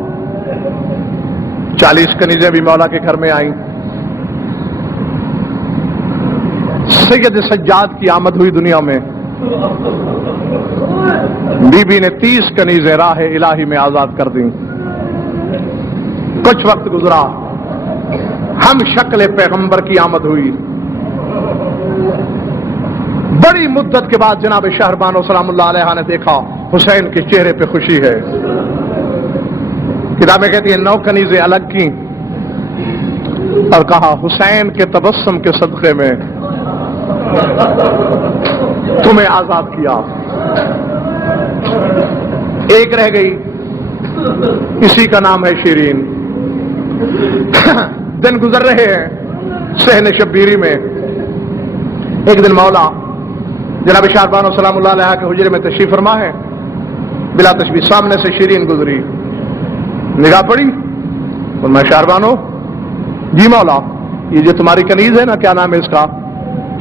40 کنیزیں بھی مولا کے گھر میں آئیں۔ سید سجاد کی آمد ہوئی دنیا میں، بی بی نے 30 کنیزیں راہ الہی میں آزاد کر دیں۔ کچھ وقت گزرا، ہم شکل پیغمبر کی آمد ہوئی۔ بڑی مدت کے بعد جناب شاہربانو سلام اللہ علیہ نے دیکھا حسین کے چہرے پہ خوشی ہے۔ کتابیں کہتی ہیں 9 کنیزیں الگ کی اور کہا حسین کے تبسم کے صدقے میں تمہیں آزاد کیا۔ ایک رہ گئی، اسی کا نام ہے شیرین۔ دن گزر رہے ہیں صحن شبیری میں۔ ایک دن مولا جناب شاہربانو سلام اللہ علیہ کے حجرے میں تشریف فرما ہے، بلا تشبیہ سامنے سے شیرین گزری، نگاہ پڑی، فرمایا شاہربانو، جی مولا، یہ جو تمہاری کنیز ہے نا، کیا نام ہے اس کا؟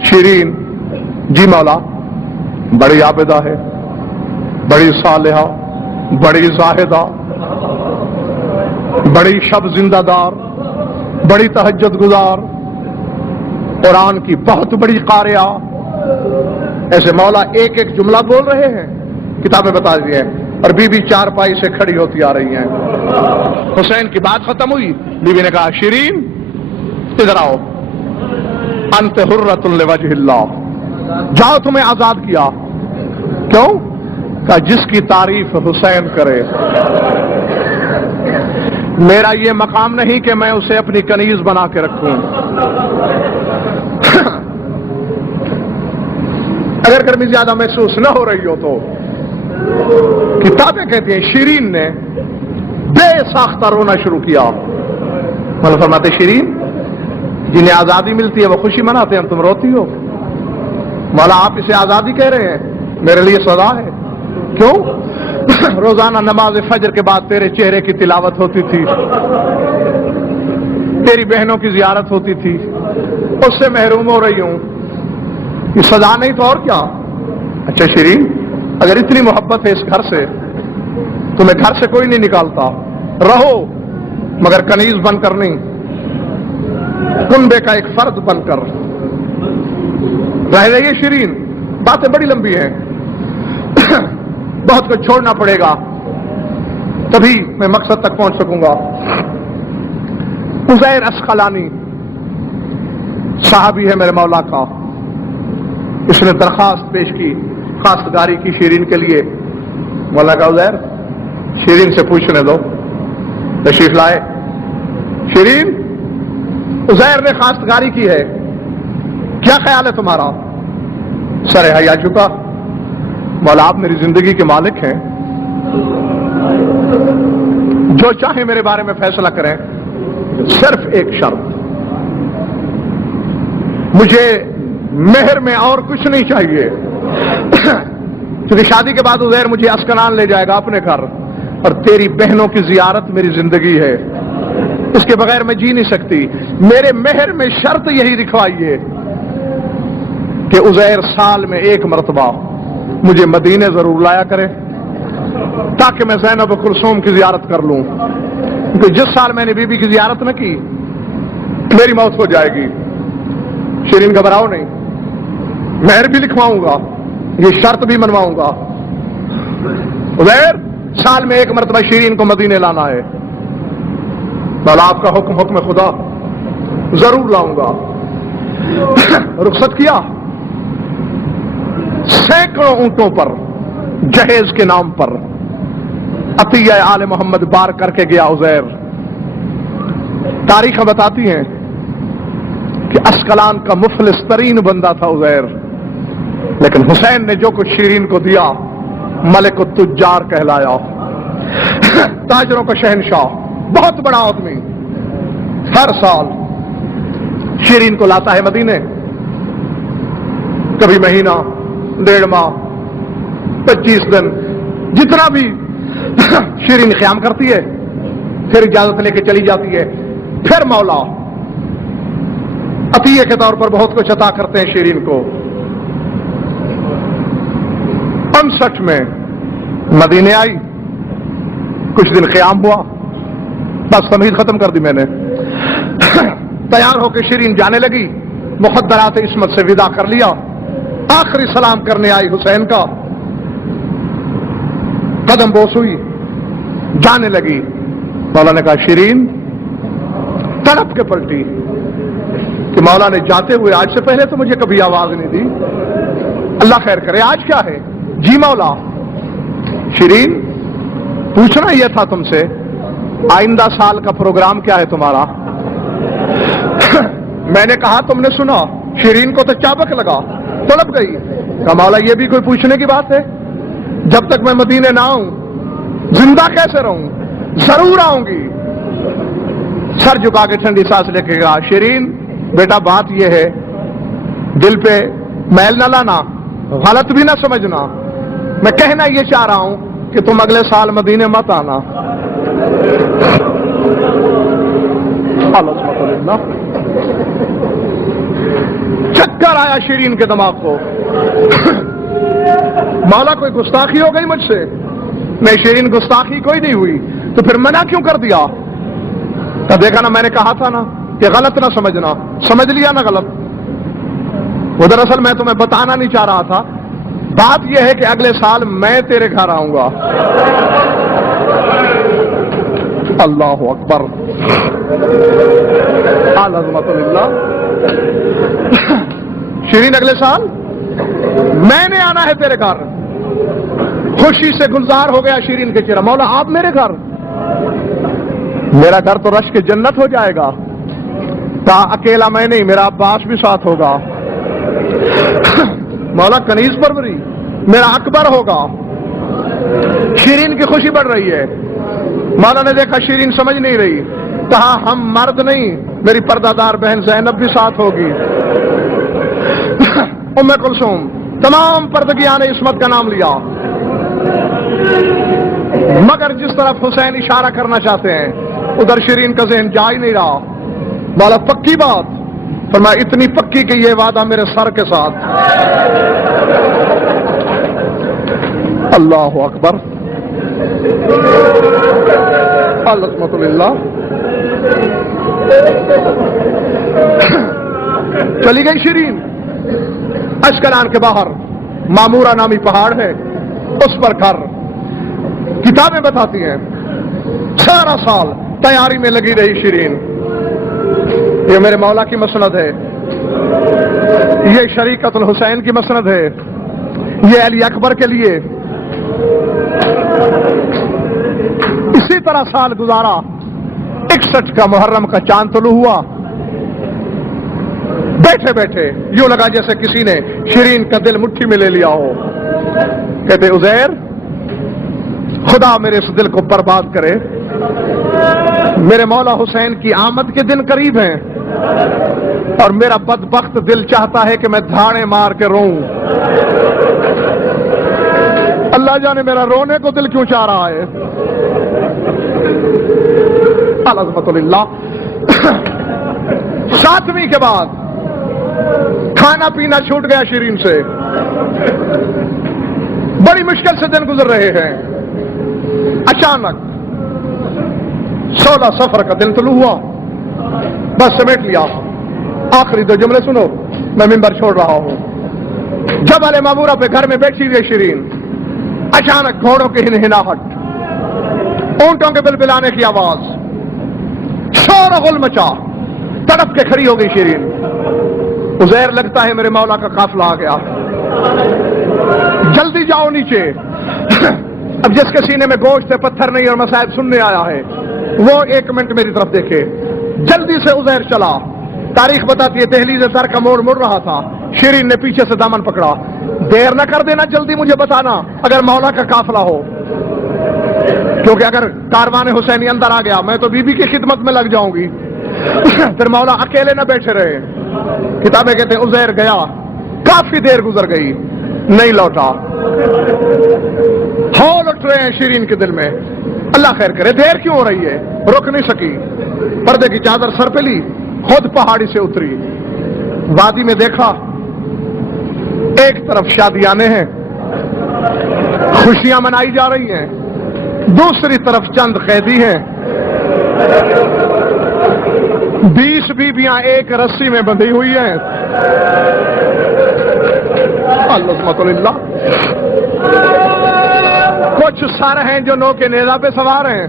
شیرین۔ جی مولا، بڑی عابدہ ہے، بڑی صالحہ، بڑی زاہدہ، بڑی شب زندہ دار، بڑی تہجد گزار، قرآن کی بہت بڑی قارئہ۔ ایسے مولا ایک ایک جملہ بول رہے ہیں، کتابیں بتا دی ہیں، اور بی بی چارپائی سے کھڑی ہوتی آ رہی ہیں۔ حسین کی بات ختم ہوئی، بی بی نے کہا شیرین ادھر آؤ، انت حرۃ لوجہ اللہ، جاؤ تمہیں آزاد کیا۔ کیوں؟ کہا جس کی تعریف حسین کرے۔ میرا یہ مقام نہیں کہ میں اسے اپنی کنیز بنا کے رکھوں۔ اگر گرمی زیادہ محسوس نہ ہو رہی ہو تو کتابیں کہتی ہیں شیرین نے بے ساختہ رونا شروع کیا۔ مولا فرماتے شیرین، جنہیں آزادی ملتی ہے وہ خوشی مناتے ہیں، تم روتی ہو۔ مولا آپ اسے آزادی کہہ رہے ہیں، میرے لیے سزا ہے۔ کیوں؟ روزانہ نماز فجر کے بعد تیرے چہرے کی تلاوت ہوتی تھی، تیری بہنوں کی زیارت ہوتی تھی، اس سے محروم ہو رہی ہوں، یہ سزا نہیں تو اور کیا؟ اچھا شیرین، اگر اتنی محبت ہے اس گھر سے، تمہیں گھر سے کوئی نہیں نکالتا، رہو، مگر کنیز بن کر نہیں، کنبے کا ایک فرد بن کر رہ رہی ہے۔ شیرین، باتیں بڑی لمبی ہیں، بہت کچھ چھوڑنا پڑے گا، تبھی میں مقصد تک پہنچ سکوں گا۔ عزیر اسقلانی صحابی ہے میرے مولا کا، اس نے درخواست پیش کی، خواستگاری کی شیرین کے لیے۔ مولا کا عزیر شیرین سے پوچھنے دو، تشریف لائے۔ شیرین، عزیر نے خواستگاری کی ہے، کیا خیال ہے تمہارا؟ سر حیا چکا، مولا آپ میری زندگی کے مالک ہیں، جو چاہیں میرے بارے میں فیصلہ کریں، صرف ایک شرط، مجھے مہر میں اور کچھ نہیں چاہیے، کیونکہ شادی کے بعد عزیر مجھے اسکلان لے جائے گا اپنے گھر، اور تیری بہنوں کی زیارت میری زندگی ہے، اس کے بغیر میں جی نہیں سکتی۔ میرے مہر میں شرط یہی لکھوائیے کہ عزیر سال میں ایک مرتبہ مجھے مدینے ضرور لایا کرے تاکہ میں زینب و کلثوم کی زیارت کر لوں، کیونکہ جس سال میں نے بی بی کی زیارت نہ کی میری موت ہو جائے گی۔ شیرین گھبراؤ نہیں، مہر بھی لکھواؤں گا، یہ شرط بھی منواؤں گا، عزیر سال میں ایک مرتبہ شیرین کو مدینے لانا ہے۔ مولا آپ کا حکم خدا، ضرور لاؤں گا۔ رخصت کیا، سینکڑوں اونٹوں پر جہیز کے نام پر عطیہ آل محمد بار کر کے گیا عزیر۔ تاریخیں بتاتی ہیں کہ اسکلان کا مفلس ترین بندہ تھا عزیر، لیکن حسین نے جو کچھ شیرین کو دیا ملک التجار کہلایا، تاجروں کا شہنشاہ، بہت بڑا آدمی۔ ہر سال شیرین کو لاتا ہے مدینے، کبھی مہینہ، 1.5 ماہ، 25 دن، جتنا بھی شیرین قیام کرتی ہے، پھر اجازت لے کے چلی جاتی ہے۔ پھر مولا عطیہ کے طور پر بہت کچھ عطا کرتے ہیں شیرین کو۔ 59 میں مدینے آئی، کچھ دن قیام ہوا، بس تمہید ختم کر دی میں نے۔ تیار ہو کے شیرین جانے لگی، مخدرات عصمت سے ودا کر لیا، آخری سلام کرنے آئی حسین کا، قدم بوس ہوئی، جانے لگی۔ مولا نے کہا شیرین، تڑپ کے پلٹی کہ مولا نے جاتے ہوئے آج سے پہلے تو مجھے کبھی آواز نہیں دی، اللہ خیر کرے، آج کیا ہے؟ جی مولا۔ شیرین، پوچھنا یہ تھا تم سے، آئندہ سال کا پروگرام کیا ہے تمہارا؟ میں نے کہا تم نے سنا؟ شیرین کو تو چابک لگا، تڑپ گئی۔ کہا مولا یہ بھی کوئی پوچھنے کی بات ہے؟ جب تک میں مدینے نہ آؤں زندہ کیسے رہوں؟ ضرور آؤں گی۔ سر جھکا کے ٹھنڈی سانس لے کے کہا شیرین بیٹا بات یہ ہے، دل پہ میل نہ لانا، غلط بھی نہ سمجھنا، میں کہنا یہ چاہ رہا ہوں کہ تم اگلے سال مدینے مت آنا۔ چکر آیا شیرین کے دماغ کو، مولا کوئی گستاخی ہو گئی مجھ سے؟ نہیں شیرین، گستاخی کوئی نہیں ہوئی، تو پھر منع کیوں کر دیا؟ تو دیکھا نا، میں نے کہا تھا نا کہ غلط نہ سمجھنا، سمجھ لیا نا غلط؟ وہ دراصل میں تمہیں بتانا نہیں چاہ رہا تھا، بات یہ ہے کہ اگلے سال میں تیرے گھر آؤں گا۔ اللہ اکبر، العظمت للہ۔ شیرین اگلے سال میں نے آنا ہے تیرے گھر۔ خوشی سے گلزار ہو گیا شیرین کے چہرہ، مولا آپ میرے گھر؟ میرا گھر تو رشک جنت ہو جائے گا۔ کہا اکیلا میں نہیں، میرا عباس بھی ساتھ ہوگا۔ مولا کنیز پروری، میرا اکبر ہوگا۔ شیرین کی خوشی بڑھ رہی ہے۔ مولا نے دیکھا شیرین سمجھ نہیں رہی، کہا ہم مرد نہیں، میری پردہ دار بہن زینب بھی ساتھ ہوگی، ام کلثوم، تمام پردگیان عصمت کا نام لیا۔ مگر جس طرف حسین اشارہ کرنا چاہتے ہیں ادھر شیرین کا ذہن جا ہی نہیں رہا۔ مولا پکی بات، فرمایا اتنی پکی کہ یہ وعدہ میرے سر کے ساتھ۔ اللہ اکبر، العظمت للہ۔ چلی گئی شیرین۔ اشکلان کے باہر مامورہ نامی پہاڑ ہے، اس پر گھر۔ کتابیں بتاتی ہیں سارا سال تیاری میں لگی رہی شیرین۔ یہ میرے مولا کی مسند ہے، یہ شریکت الحسین کی مسند ہے، یہ علی اکبر کے لیے۔ اسی طرح سال گزارا۔ 61 کا محرم کا چاند طلوع ہوا، بیٹھے بیٹھے یوں لگا جیسے کسی نے شیرین کا دل مٹھی میں لے لیا ہو۔ کہتے عزیر خدا میرے اس دل کو برباد کرے، میرے مولا حسین کی آمد کے دن قریب ہیں اور میرا بدبخت دل چاہتا ہے کہ میں دھاڑے مار کے روؤں۔ اللہ جانے میرا رونے کو دل کیوں چاہ رہا ہے. العظمت للہ. 7ویں کے بعد کھانا پینا چھوٹ گیا شیرین سے. بڑی مشکل سے دن گزر رہے ہیں. اچانک 16 سفر کا دن طلوع ہوا. بس سمیٹ لیا. آخری 2 جملے سنو، میں منبر چھوڑ رہا ہوں. جبل معمورہ پہ گھر میں بیٹھی ہوئی شیرین، اچانک گھوڑوں کی ہنہناہٹ، اونٹوں کے بلبلانے کی آواز، شور و غل مچا. تڑپ کے کھڑی ہو گئی شیرین. عزیر لگتا ہے میرے مولا کا قافلہ آ گیا، جلدی جاؤ نیچے. اب جس کے سینے میں گوشت پتھر نہیں اور مصائب سننے آیا ہے وہ 1 منٹ میری طرف دیکھے. جلدی سے عزیر چلا. تاریخ بتاتی ہے دہلیز در کا موڑ مڑ رہا تھا. شیرین نے پیچھے سے دامن پکڑا. دیر نہ کر دینا، جلدی مجھے بتانا اگر مولا کا قافلہ ہو، کیونکہ اگر کاروان حسینی اندر آ گیا میں تو بی بی کی خدمت میں لگ جاؤں گی. پھر مولا اکیلے نہ بیٹھے رہے. کتابیں کہتے ہیں عزیر گیا. کافی دیر گزر گئی، نہیں لوٹا. ہول اٹھ رہے ہیں شیرین کے دل میں. اللہ خیر کرے، دیر کیوں ہو رہی ہے؟ رک نہیں سکی. پردے کی چادر سر پہ لی، خود پہاڑی سے اتری. وادی میں دیکھا، ایک طرف شادیانے ہیں، خوشیاں منائی جا رہی ہیں، دوسری طرف چند قیدی ہیں. 20 بیویاں ایک رسی میں بندھی ہوئی ہیں. الحمد للہ. کچھ سر ہیں جو نو کے نیزہ پہ سوار ہیں.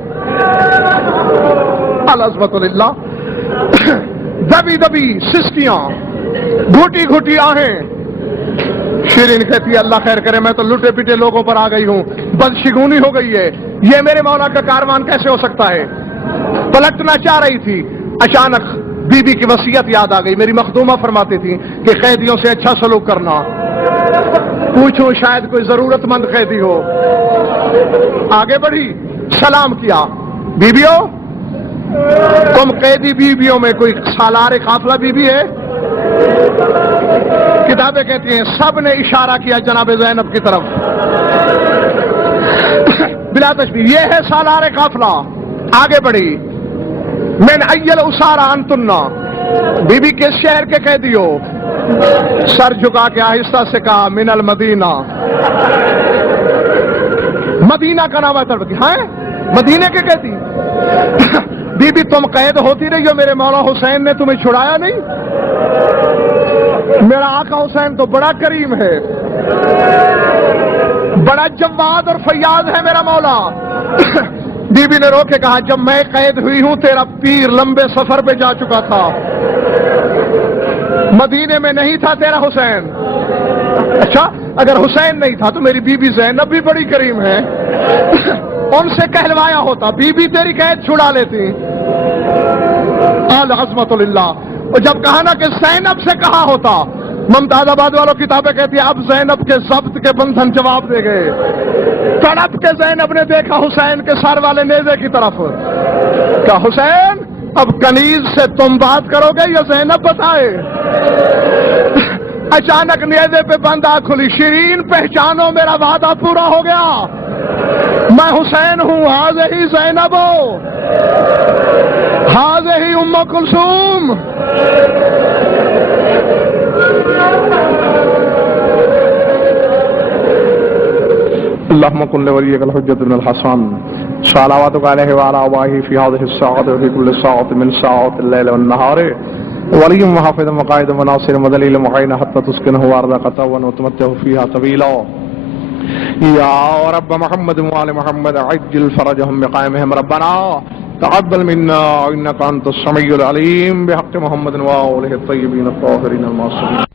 الحمد للہ. دبی دبی سسکیاں، گھٹی گھٹی آہیں. شیرین کہتی ہے اللہ خیر کرے، میں تو لٹے پٹے لوگوں پر آ گئی ہوں، بدشگونی ہو گئی ہے. یہ میرے مولا کا کاروان کیسے ہو سکتا ہے؟ پلٹنا چاہ رہی تھی. اچانک بی بی کی وصیت یاد آ گئی. میری مخدومہ فرماتی تھی کہ قیدیوں سے اچھا سلوک کرنا. پوچھو شاید کوئی ضرورت مند قیدی ہو. آگے بڑھی، سلام کیا. بیبیوں، تم قیدی بیویوں میں کوئی سالار قافلہ بیوی ہے؟ کتابیں کہتی ہیں سب نے اشارہ کیا جناب زینب کی طرف. بلا تشبیہ یہ ہے سالار قافلہ. آگے بڑھی. من ایل اسارا انتنا، بی بی کس شہر کے قیدی ہو؟ سر جھکا کے آہستہ سے کہا من المدینہ. مدینہ کا نام ہے. تڑپتی ہاں مدینے کے قیدی. بی بی تم قید ہوتی رہی ہو، میرے مولا حسین نے تمہیں چھڑایا نہیں؟ میرا آقا حسین تو بڑا کریم ہے، بڑا جواد اور فیاض ہے میرا مولا. بی بی نے رو کے کہا جب میں قید ہوئی ہوں تیرا پیر لمبے سفر پہ جا چکا تھا، مدینے میں نہیں تھا تیرا حسین. اچھا اگر حسین نہیں تھا تو میری بی بی زینب بھی بڑی کریم ہے، ان سے کہلوایا ہوتا بی بی تیری قید چھڑا لیتی. العظمت للہ. اور جب کہا نا کہ زینب سے کہا ہوتا، ممتاز آباد والوں کتابیں کہتی ہیں اب زینب کے ضبط کے بندھن جواب دے گئے. تڑپ کے زینب نے دیکھا حسین کے سر والے نیزے کی طرف. کہا حسین اب کنیز سے تم بات کرو گے یا زینب بتائے؟ اچانک نیزے پہ بند آنکھ کھلی. شیرین پہچانو میرا وعدہ پورا ہو گیا، میں حسین ہوں. ہاذہ زینب، ہاذہ ام کلثوم. اللهم كن لوليك الحجة بن الحسن صلواتك عليه وعلى آبائه في هذه الساعة وفي كل ساعة من ساعات الليل والنهار ولي محافظ مقاعد مناصر مدليل معين حتى تسكنه أرضك طوعا وتمتعه فيها طويلا. يا رب محمد وآل محمد عجل فرجهم بقائمهم. ربنا تقبل منا إنك أنت السميع العليم بحق محمد وآله الطيبين الطاهرين المعصومين.